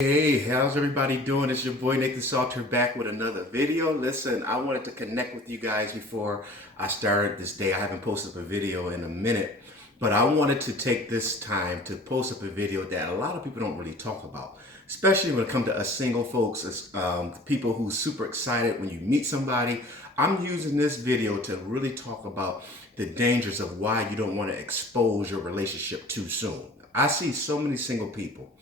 Hey, how's everybody doing? It's your boy Nathan Salter back with another video. Listen, I wanted to connect with you guys before I started this day. I haven't posted up a video in a minute, but I wanted to take this time to post up a video that a lot of people don't really talk about, especially when it comes to us single folks, as people who super excited when you meet somebody. I'm using this video to really talk about the dangers of why you don't want to expose your relationship too soon. I see so many single people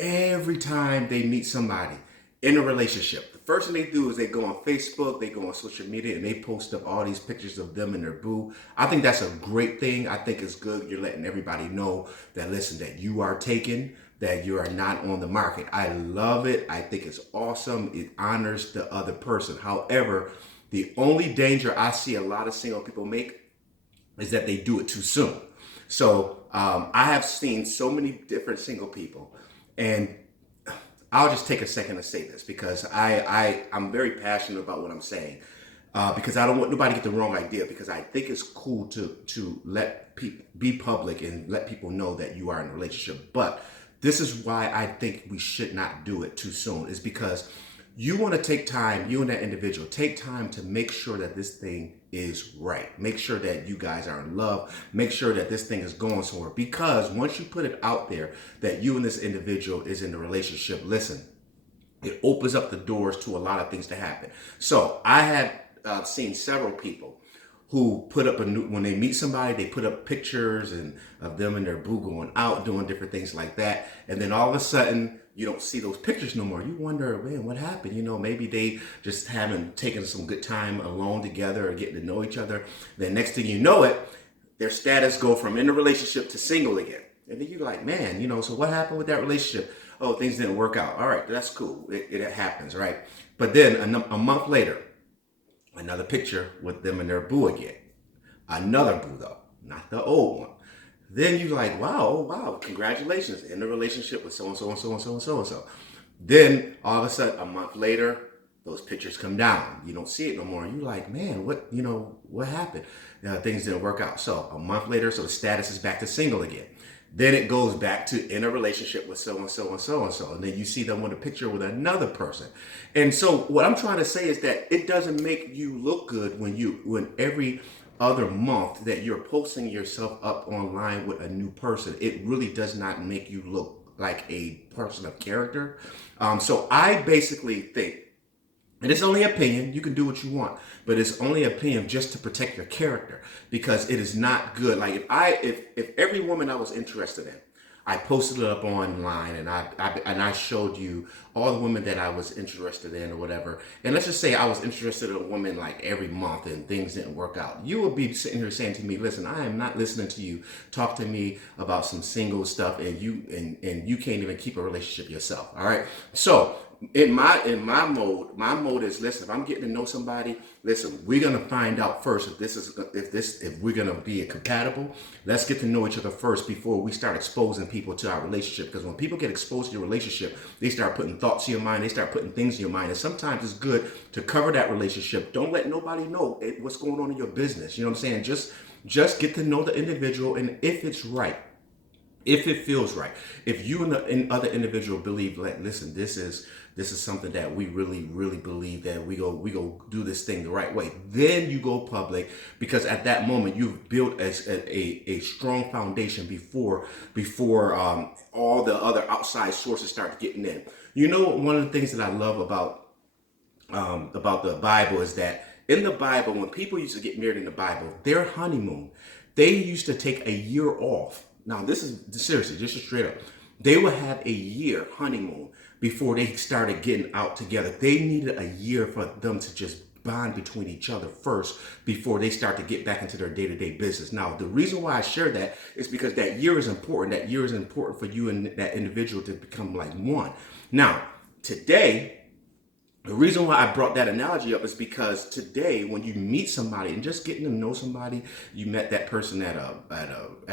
every time they meet somebody in a relationship. The first thing they do is they go on Facebook, they go on social media, and they post up all these pictures of them and their boo. I think that's a great thing. I think it's good. You're letting everybody know that, listen, that you are taken, that you are not on the market. I love it. I think it's awesome. It honors the other person. However, the only danger I see a lot of single people make is that they do it too soon. So I have seen so many different single people, and I'll just take a second to say this because I'm very passionate about what I'm saying, because I don't want nobody to get the wrong idea, because I think it's cool to let people be public and let people know that you are in a relationship. But this is why I think we should not do it too soon, is because you want to take time, you and that individual, take time to make sure that this thing is right. Make sure that you guys are in love. Make sure that this thing is going somewhere. Because once you put it out there that you and this individual is in a relationship, listen, it opens up the doors to a lot of things to happen. So I had seen several people who put up when they meet somebody, they put up pictures and of them and their boo going out, doing different things like that. And then all of a sudden, you don't see those pictures no more. You wonder, man, what happened? You know, maybe they just haven't taken some good time alone together or getting to know each other. Then next thing you know it, their status go from in a relationship to single again. And then you're like, man, so what happened with that relationship? Oh, things didn't work out. All right, that's cool. It happens, right? But then a month later, another picture with them and their boo again. Another boo though, not the old one. Then you're like, wow, oh, wow, congratulations, in a relationship with so and so and so and so and so and so. Then all of a sudden, a month later, those pictures come down. You don't see it no more. You're like, man, what happened? Things didn't work out. So a month later, so the status is back to single again. Then it goes back to in a relationship with so and so and so and so. And then you see them with a picture with another person. And so what I'm trying to say is that it doesn't make you look good when every other month that you're posting yourself up online with a new person. It really does not make you look like a person of character. So I basically think, and it's only opinion, you can do what you want, but it's only opinion just to protect your character, because it is not good. Like if every woman I was interested in, I posted it up online and I showed you all the women that I was interested in or whatever. And let's just say I was interested in a woman like every month and things didn't work out. You would be sitting here saying to me, listen, I am not listening to you talk to me about some single stuff, and you can't even keep a relationship yourself. All right. So in my mode is, listen, if I'm getting to know somebody, listen, we're gonna find out first if we're gonna be compatible. Let's get to know each other first before we start exposing people to our relationship. Because when people get exposed to your relationship, they start putting thoughts in your mind, they start putting things in your mind, and sometimes it's good to cover that relationship. Don't let nobody know what's going on in your business. You know what I'm saying? Just get to know the individual, and if it's right, if it feels right, if you and the other individual believe, like, listen, this is something that we really believe that we go do this thing the right way, then you go public, because at that moment you've built a strong foundation before all the other outside sources start getting in. One of the things that I love about the Bible is that in the Bible, when people used to get married in the Bible, their honeymoon, they used to take a year off. Now, this is seriously, just straight up. They would have a year honeymoon before they started getting out together. They needed a year for them to just bond between each other first before they start to get back into their day-to-day business. Now, the reason why I share that is because that year is important. That year is important for you and that individual to become like one. Now, today, the reason why I brought that analogy up is because today, when you meet somebody and just getting to know somebody, you met that person at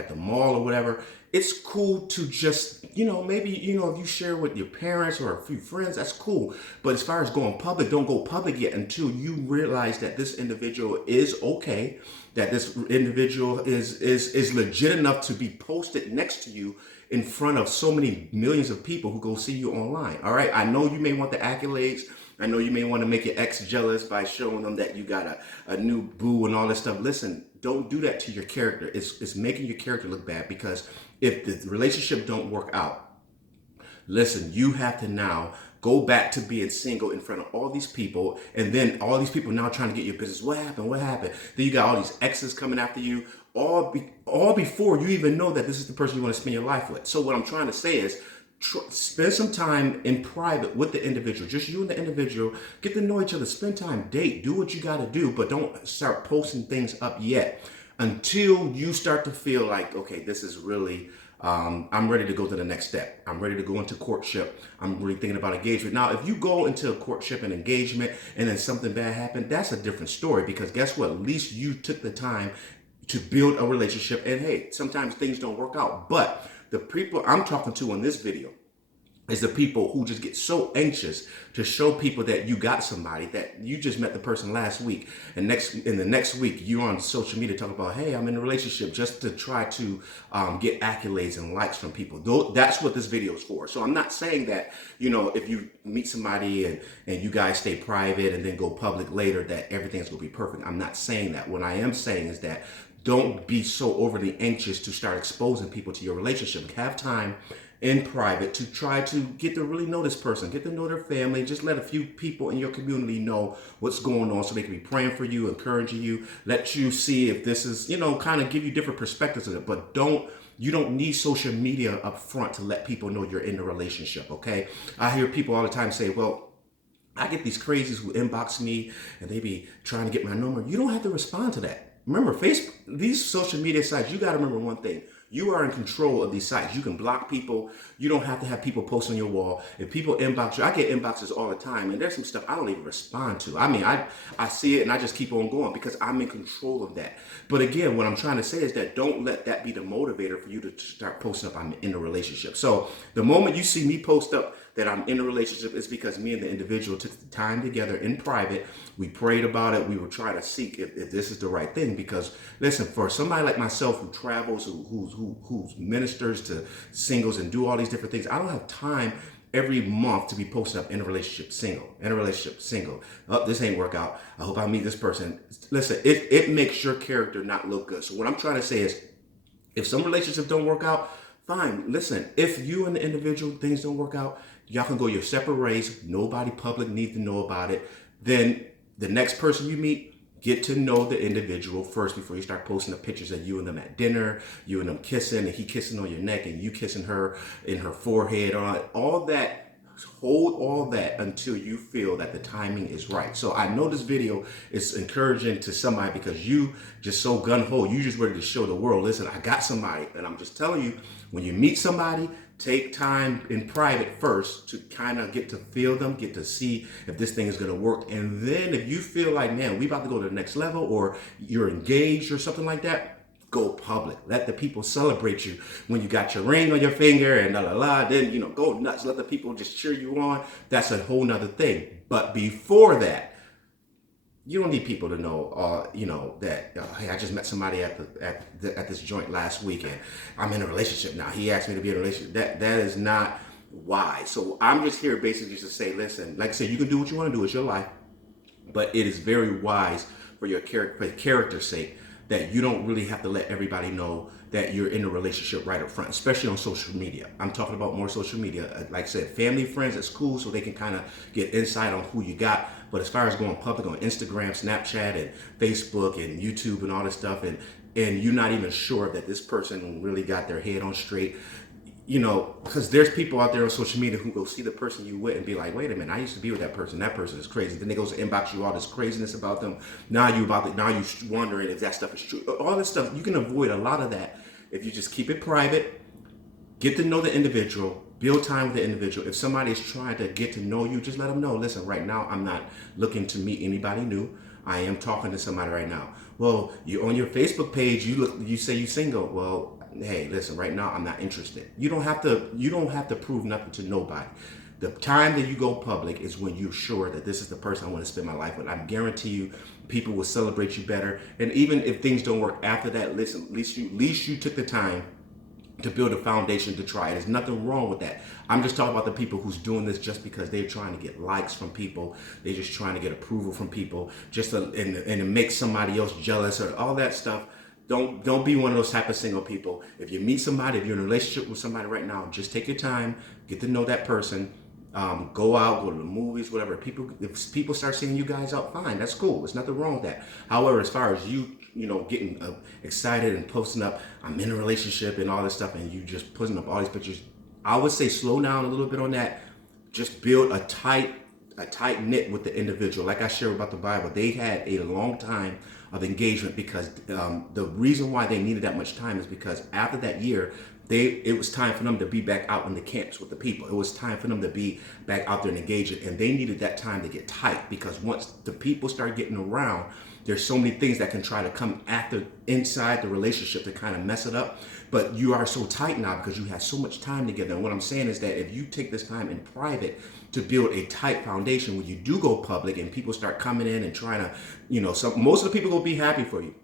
the mall or whatever. It's cool to just, maybe, if you share with your parents or a few friends, that's cool. But as far as going public, don't go public yet until you realize that this individual is okay, that this individual is legit enough to be posted next to you in front of so many millions of people who go see you online. All right. I know you may want the accolades. I know you may want to make your ex jealous by showing them that you got a new boo and all this stuff. Listen, don't do that to your character. It's making your character look bad, because if the relationship don't work out, listen, you have to now go back to being single in front of all these people, and then all these people now trying to get your business. What happened? What happened? Then you got all these exes coming after you, all before you even know that this is the person you want to spend your life with. So what I'm trying to say is, spend some time in private with the individual, just you and the individual. Get to know each other, spend time, date, do what you got to do, but don't start posting things up yet until you start to feel like, okay, this is really, I'm ready to go to the next step. I'm ready to go into courtship. I'm really thinking about engagement. Now, if you go into a courtship and engagement and then something bad happened, that's a different story, because guess what? At least you took the time to build a relationship, and hey, sometimes things don't work out. But the people I'm talking to in this video is the people who just get so anxious to show people that you got somebody, that you just met the person last week, and in the next week you're on social media talking about, hey, I'm in a relationship, just to try to get accolades and likes from people. That's what this video is for. So I'm not saying that, if you meet somebody and you guys stay private and then go public later, that everything's gonna be perfect. I'm not saying that. What I am saying is that don't be so overly anxious to start exposing people to your relationship. Have time in private to try to get to really know this person, get to know their family. Just let a few people in your community know what's going on, so they can be praying for you, encouraging you, let you see if this is, kind of give you different perspectives of it. But you don't need social media up front to let people know you're in a relationship, okay? I hear people all the time say, well, I get these crazies who inbox me and they be trying to get my number. You don't have to respond to that. Remember, Facebook, these social media sites, you got to remember one thing. You are in control of these sites. You can block people. You don't have to have people post on your wall. If people inbox you, I get inboxes all the time, and there's some stuff I don't even respond to. I mean, I see it and I just keep on going, because I'm in control of that. But again, what I'm trying to say is that don't let that be the motivator for you to start posting up, I'm in a relationship. So the moment you see me post up that I'm in a relationship, is because me and the individual took the time together in private. We prayed about it. We were trying to seek if this is the right thing. Because listen, for somebody like myself who travels, who ministers to singles and do all these different things, I don't have time every month to be posting up in a relationship single. Oh, this ain't work out. I hope I meet this person. Listen, it makes your character not look good. So what I'm trying to say is, if some relationships don't work out, fine. Listen, if you and the individual, things don't work out, y'all can go your separate ways. Nobody public needs to know about it. Then the next person you meet, get to know the individual first before you start posting the pictures of you and them at dinner, you and them kissing, and he kissing on your neck and you kissing her in her forehead, all that. Hold all that until you feel that the timing is right. So I know this video is encouraging to somebody, because you just so gun-ho, you just ready to show the world, listen, I got somebody. And I'm just telling you, when you meet somebody, take time in private first to kind of get to feel them, get to see if this thing is going to work. And then if you feel like, man, we about to go to the next level, or you're engaged or something like that, go public. Let the people celebrate you when you got your ring on your finger and then, go nuts. Let the people just cheer you on. That's a whole nother thing. But before that, you don't need people to know, that, hey, I just met somebody at this joint last weekend. I'm in a relationship now. He asked me to be in a relationship. That is not wise. So I'm just here basically just to say, listen, like I said, you can do what you want to do. It's your life. But it is very wise for your character's sake that you don't really have to let everybody know that you're in a relationship right up front, especially on social media. I'm talking about more social media. Like I said, family, friends, that's cool, so they can kind of get insight on who you got. But as far as going public on Instagram, Snapchat, and Facebook, and YouTube, and all this stuff, and you're not even sure that this person really got their head on straight, because there's people out there on social media who go see the person you with and be like, wait a minute, I used to be with that person. That person is crazy. Then they go to inbox you all this craziness about them. Now you wondering if that stuff is true. All this stuff, you can avoid a lot of that if you just keep it private, get to know the individual, build time with the individual. If somebody is trying to get to know you, just let them know, listen, right now I'm not looking to meet anybody new. I am talking to somebody right now. Well, you on your Facebook page, you say you're single. Well, hey, listen, right now I'm not interested. You don't have to prove nothing to nobody. The time that you go public is when you're sure that this is the person I want to spend my life with. I guarantee you, people will celebrate you better. And even if things don't work after that, listen, at least you took the time to build a foundation to try. There's nothing wrong with that. I'm just talking about the people who's doing this just because they're trying to get likes from people. They're just trying to get approval from people, just and to make somebody else jealous or all that stuff. Don't be one of those type of single people. If you meet somebody, if you're in a relationship with somebody right now, just take your time, get to know that person. Go out, go to the movies, whatever. If people start seeing you guys out, fine, that's cool. There's nothing wrong with that. However, as far as getting excited and posting up, I'm in a relationship and all this stuff, and you just putting up all these pictures, I would say slow down a little bit on that. Just build a tight knit with the individual. Like I shared about the Bible, they had a long time of engagement because the reason why they needed that much time is because after that year, it was time for them to be back out in the camps with the people. It was time for them to be back out there and engaging, and they needed that time to get tight because once the people start getting around, there's so many things that can try to come after inside the relationship to kind of mess it up. But you are so tight now because you have so much time together. And what I'm saying is that if you take this time in private to build a tight foundation, when you do go public and people start coming in and trying to, most of the people will be happy for you.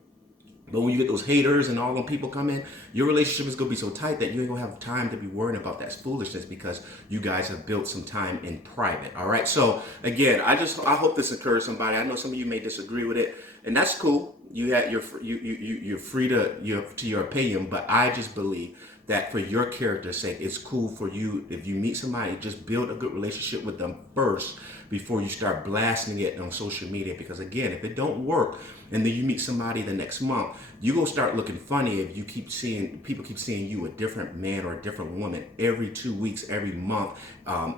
But when you get those haters and all them people come in, your relationship is going to be so tight that you ain't going to have time to be worrying about that foolishness because you guys have built some time in private. All right. So again, I hope this encourages somebody. I know some of you may disagree with it, and that's cool. You're free to your opinion, but I just believe that for your character's sake, it's cool for you if you meet somebody, just build a good relationship with them first before you start blasting it on social media. Because again, if it don't work and then you meet somebody the next month, you're gonna start looking funny if you people keep seeing you a different man or a different woman every 2 weeks, every month,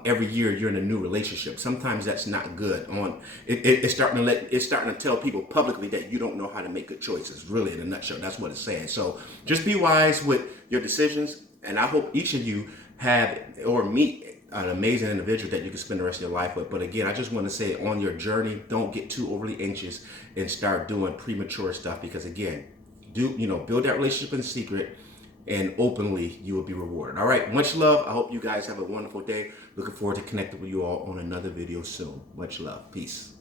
every year you're in a new relationship. Sometimes that's not good. It's starting to tell people publicly that you don't know how to make good choices. Really, in a nutshell, that's what it's saying. So just be wise with your decisions, and I hope each of you have or meet an amazing individual that you can spend the rest of your life with. But again, I just want to say on your journey, don't get too overly anxious and start doing premature stuff because again, build that relationship in secret and openly you will be rewarded. All right, much love. I hope you guys have a wonderful day. Looking forward to connecting with you all on another video soon. Much love. Peace.